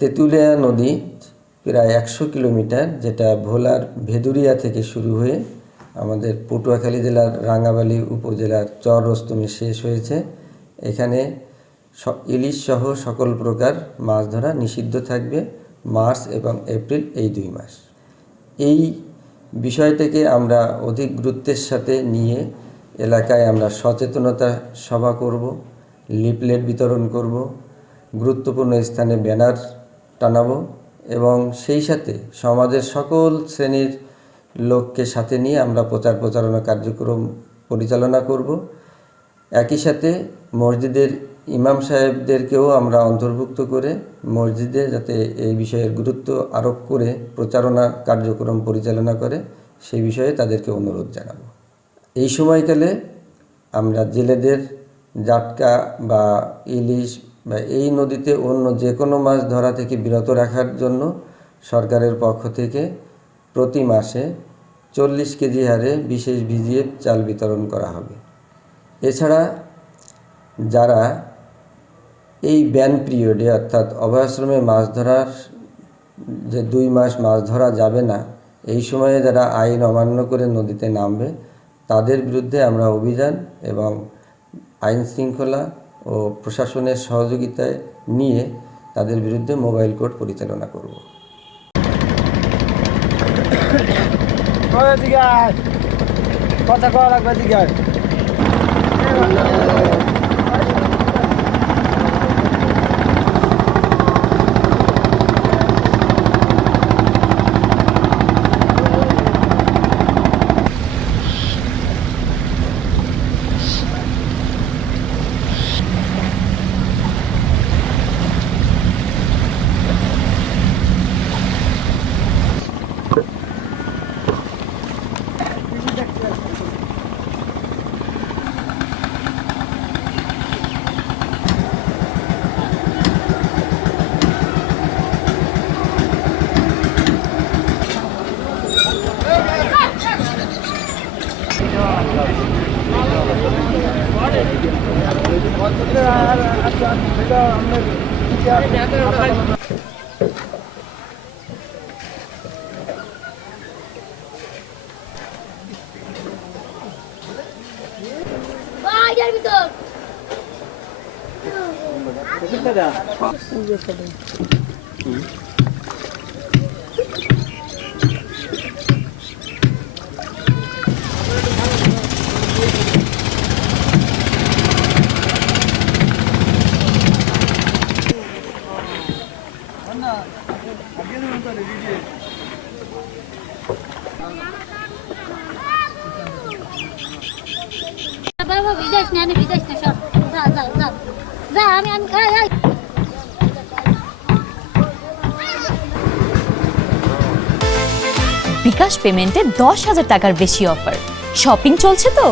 তেঁতুলিয়া নদী প্রায় 100 কিলোমিটার, যেটা ভোলার ভেদুরিয়া থেকে শুরু হয়ে আমাদের পটুয়াখালী জেলার রাঙ্গাবালী উপজেলার চর রস্তমে শেষ হয়েছে। এখানে ইলিশ সহ সকল প্রকার মাছ ধরা নিষিদ্ধ থাকবে মার্চ এবং এপ্রিল, এই 2 মাস। এই বিষয়টাকে আমরা অধিক গুরুত্বের সাথে নিয়ে এলাকায় আমরা সচেতনতা সভা করব, লিফলেট বিতরণ করব, গুরুত্বপূর্ণ স্থানে ব্যানার টানাবো এবং সেই সাথে সমাজের সকল শ্রেণীর লোককে সাথে নিয়ে আমরা প্রচারণা কার্যক্রম পরিচালনা করব। একই সাথে মসজিদের ইমাম সাহেবদেরকেও আমরা অন্তর্ভুক্ত করে মসজিদে যাতে এই বিষয়ের গুরুত্ব আরোপ করে প্রচারণা কার্যক্রম পরিচালনা করে সেই বিষয়ে তাদেরকে অনুরোধ জানাবো। এই সময়কালে আমরা জেলেদের জাটকা বা ইলিশ বা এই নদীতে অন্য যে কোনো মাছ ধরা থেকে বিরত রাখার জন্য সরকারের পক্ষ থেকে প্রতি মাসে 40 কেজি হারে বিশেষ ভিজিএফ চাল বিতরণ করা হবে। এছাড়া যারা এই ব্যান পিরিয়ডে অর্থাৎ অভয়াশ্রমে মাছ ধরার যে 2 মাস মাছ ধরা যাবে না, এই সময়ে যারা আইন অমান্য করে নদীতে নামবে তাদের বিরুদ্ধে আমরা অভিযান এবং আইন শৃঙ্খলা ও প্রশাসনের সহযোগিতায় নিয়ে তাদের বিরুদ্ধে মোবাইল কোর্ট পরিচালনা করব। কথা কওয়া লাগবে দিকে বিকাশ পেমেন্টে 10,000 টাকার বেশি অফার। শপিং চলছে তো।